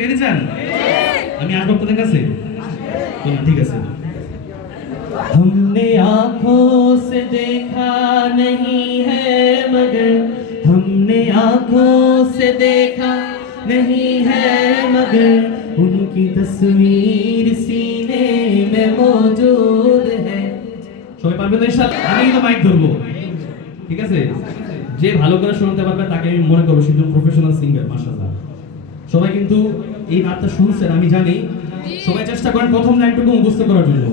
গাইতে চান? আমি আসবো আপনাদের কাছে? ঠিক আছে। हमने आँखों से देखा नहीं है मगर हमने आँखों से देखा नहीं है मगर उनकी तस्वीर सीने में मौजूद है। সবাই পারবেন ইনশাআল্লাহ? আমি তো মাইক ধরবো, ঠিক আছে? যে ভালো করে শুনতে পারবে তাকে আমি মনে করব সে একজন প্রফেশনাল সিঙ্গার। মাশাআল্লাহ। সবাই কিন্তু এই নাটটা শুনছেন আমি জানি। সবাই চেষ্টা করেন প্রথম লাইনটুকু মুখস্থ করার জন্য।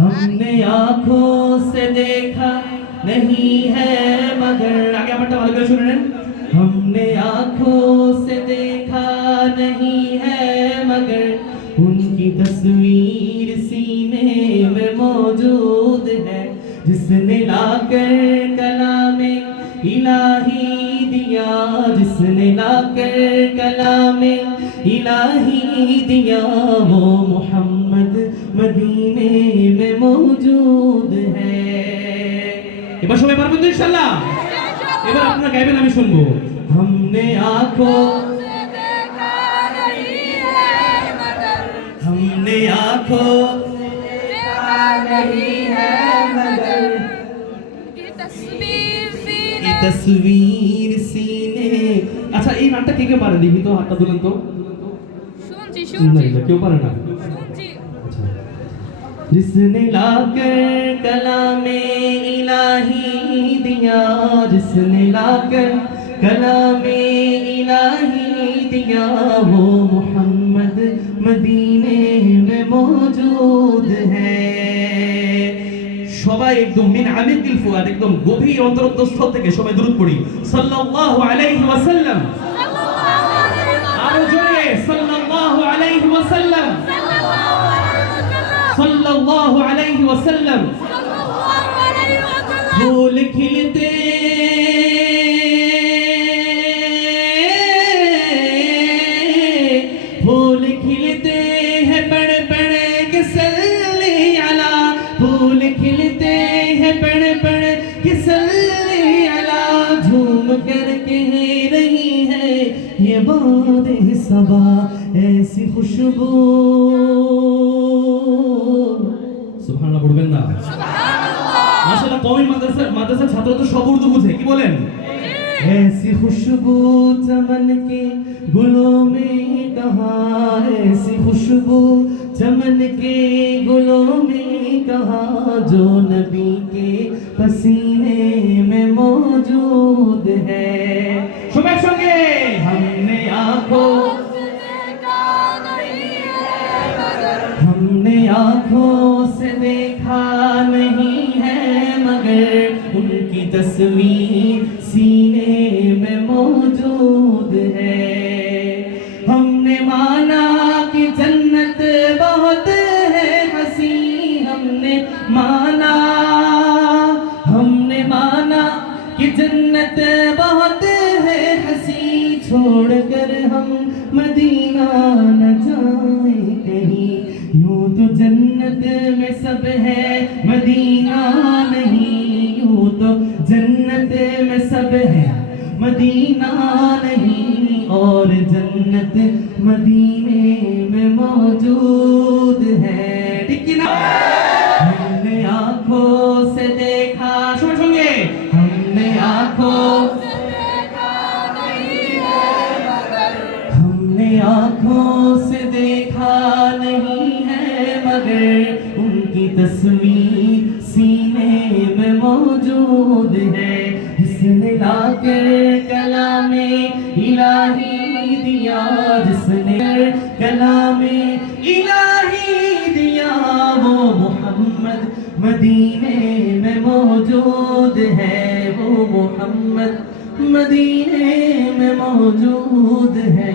हमने आँखों से देखा नहीं है मगर आगे আমারটা ভালো করে শুনে নেন। हमने आँखों से देखा नहीं है मगर उनकी तस्वीर सीने में मौजूद है जिसने लाकर कलामे इलाही दिया जिसने लाकर कलामे इलाही दिया वो मोहम्मद मदीने में मौजूद है। এবার সবাই পারবেন তো ইনশাআল্লাহ? এবার আপনারা গাইবেন আমি শুনবো। हमने आँखों से देखा नहीं है मगर हमने आँखों से देखा नहीं है मगर की तस्वीर सीने तस्वीर सीने। আচ্ছা এই গানটা কে কে পারে দেখি তো, হাতটা তুলেন তো। শুনছি না শুনছি এটা কেউ পারে না। শুনছি। আচ্ছা। जिसने लाकर कलामे इलाही दिया जिसने लाकर कलामे इलाही दिया वो मोहम्मद मदीने में मौजूद है। সবাই একদম মিন আমিকিল ফুয়াদ একদম গভীর অন্তরস্থল থেকে সবাই দরুদ পড়ি সাল্লাল্লাহু আলাইহি ওয়াসাল্লাম। আরো জোরে সাল্লাল্লাহু আলাইহি ওয়াসাল্লাম। सल्लल्लाहु अलैहि वसल्लम। फूल खिलते फूल खिलते हैं बड़े बड़े के सल्ले अला फूल खिलते हैं बड़े बड़े के सल्ले अला झूम कर कह रही है ये बादे सबा ऐसी खुशबू। সুবহানাল্লাহ পড়বেন না? সুবহানাল্লাহ। মাশাআল্লাহ কওমি মাদ্রাসার ছাত্র তো সব উর্দু বুঝে, কি বলেন? ऐसी खुशबू चमन के गुलों में कहाँ ऐसी खुशबू चमन के गुलों में कहाँ जो नबी के पसीने में मौजूद है। সবাই সঙ্গে हमने आँखों हमने आँखों से देखा नहीं है मगर उनकी तस्वीर सीने में मौजूद है। हमने माना कि जन्नत बहुत है हसी हमने माना कि जन्नत बहुत है हसी छोड़कर हम मदीना न जाए कहीं यूं तो जन्नत में सब है मदीना नहीं यूं तो जन्नत में सब है मदीना नहीं और जन्नत मदीने में मौजूद है। ठीक ना? हमने आँखों से देखा सुनिए हमने आँखों से देखा नहीं है मगर हमने आँखों से देखा नहीं है मगर उनकी तस्वीर सीने में मौजूद है जिसने लाकर कलामे इलाही दिया जिसने कलामे इलाही दिया वो मोहम्मद मदीने में मौजूद है वो मोहम्मद मदीने में मौजूद है।